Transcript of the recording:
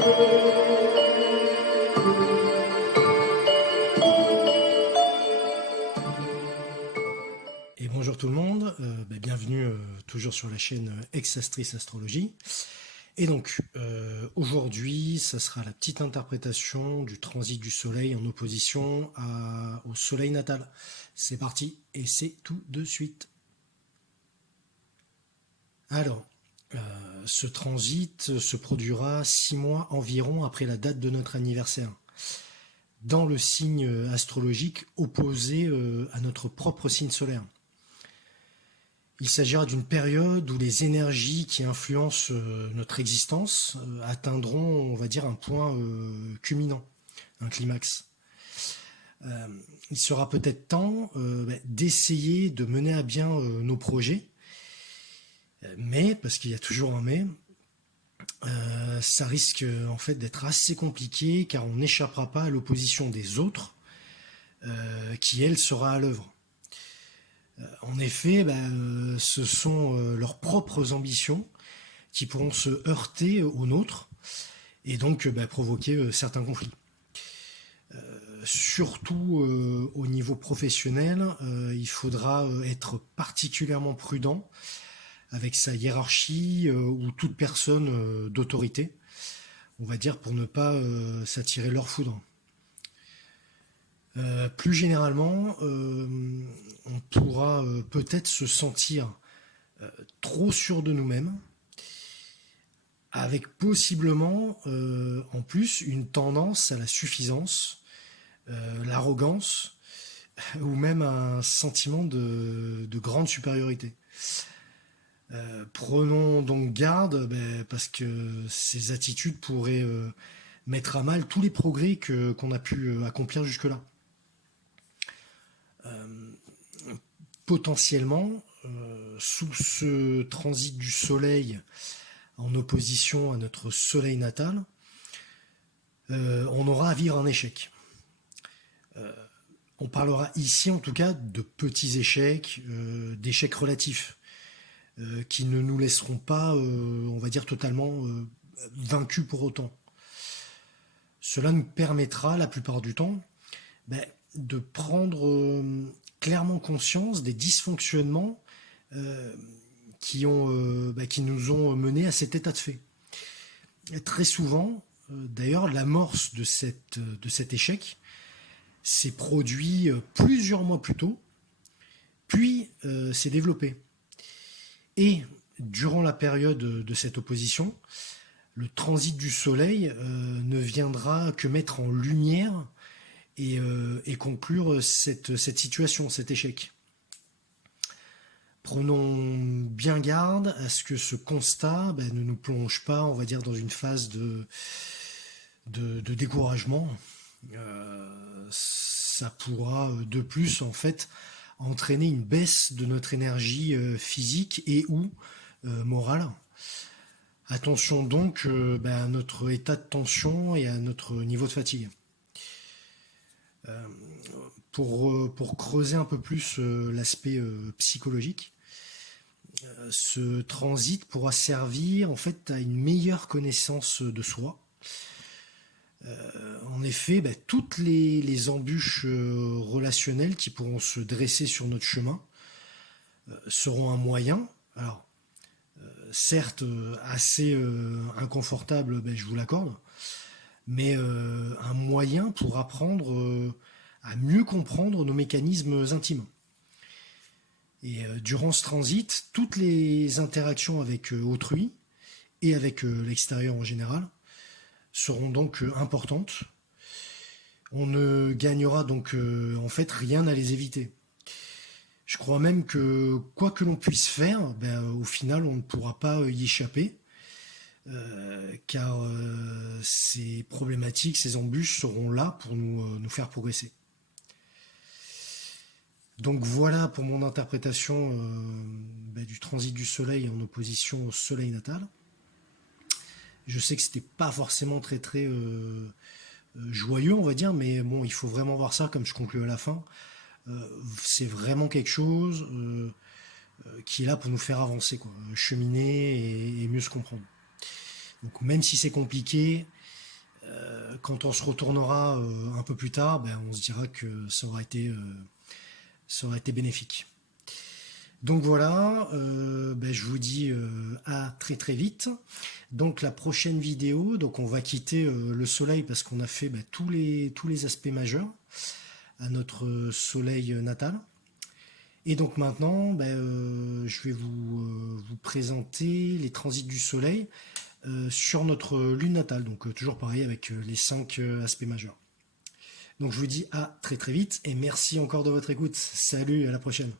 Et bonjour tout le monde, bienvenue toujours sur la chaîne Exastris Astrologie. Et donc aujourd'hui, ça sera la petite interprétation du transit du soleil en opposition au soleil natal. C'est parti et c'est tout de suite. Alors, ce transit se produira 6 mois environ après la date de notre anniversaire, dans le signe astrologique opposé à notre propre signe solaire. Il s'agira d'une période où les énergies qui influencent notre existence atteindront, on va dire, un point culminant, un climax. Il sera peut-être temps d'essayer de mener à bien nos projets, mais, parce qu'il y a toujours un mais, ça risque en fait d'être assez compliqué car on n'échappera pas à l'opposition des autres qui, elle, sera à l'œuvre. En effet, ce sont leurs propres ambitions qui pourront se heurter aux nôtres et donc provoquer certains conflits. Surtout au niveau professionnel, il faudra être particulièrement prudent avec sa hiérarchie ou toute personne d'autorité, on va dire, pour ne pas s'attirer leur foudre. Plus généralement, on pourra peut-être se sentir trop sûr de nous-mêmes, avec possiblement en plus une tendance à la suffisance, l'arrogance, ou même un sentiment de grande supériorité. Prenons donc garde, parce que ces attitudes pourraient mettre à mal tous les progrès qu'on a pu accomplir jusque-là. Potentiellement, sous ce transit du soleil en opposition à notre soleil natal, on aura à vivre un échec. On parlera ici en tout cas de petits échecs, d'échecs relatifs, qui ne nous laisseront pas, on va dire, totalement vaincus pour autant. Cela nous permettra la plupart du temps de prendre clairement conscience des dysfonctionnements qui nous ont menés à cet état de fait. Très souvent, d'ailleurs, l'amorce de cet échec s'est produit plusieurs mois plus tôt, puis s'est développé. Et durant la période de cette opposition, le transit du soleil ne viendra que mettre en lumière et conclure cette situation, cet échec. Prenons bien garde à ce que ce constat ne nous plonge pas, on va dire, dans une phase de découragement. Ça pourra de plus, en fait, entraîner une baisse de notre énergie physique et ou morale. Attention donc à notre état de tension et à notre niveau de fatigue. Pour creuser un peu plus l'aspect psychologique, ce transit pourra servir en fait à une meilleure connaissance de soi. En effet, toutes les embûches relationnelles qui pourront se dresser sur notre chemin seront un moyen, alors certes assez inconfortable, je vous l'accorde, mais un moyen pour apprendre à mieux comprendre nos mécanismes intimes. Et durant ce transit, toutes les interactions avec autrui et avec l'extérieur en général seront donc importantes. On ne gagnera donc en fait rien à les éviter. Je crois même que quoi que l'on puisse faire, au final on ne pourra pas y échapper, car ces problématiques, ces embûches seront là pour nous faire progresser. Donc voilà pour mon interprétation du transit du soleil en opposition au soleil natal. Je sais que c'était pas forcément très joyeux, on va dire, mais bon, il faut vraiment voir ça, comme je conclue à la fin. C'est vraiment quelque chose qui est là pour nous faire avancer, cheminer et mieux se comprendre. Donc même si c'est compliqué, quand on se retournera un peu plus tard, ben, on se dira que ça aura été bénéfique. Donc voilà, ben, je vous dis à très très vite. Donc la prochaine vidéo, donc on va quitter le soleil parce qu'on a fait ben, tous les aspects majeurs à notre soleil natal. Et donc maintenant, ben, je vais vous présenter les transits du soleil sur notre lune natale. Donc toujours pareil avec les 5 aspects majeurs. Donc je vous dis à très très vite et merci encore de votre écoute. Salut, à la prochaine.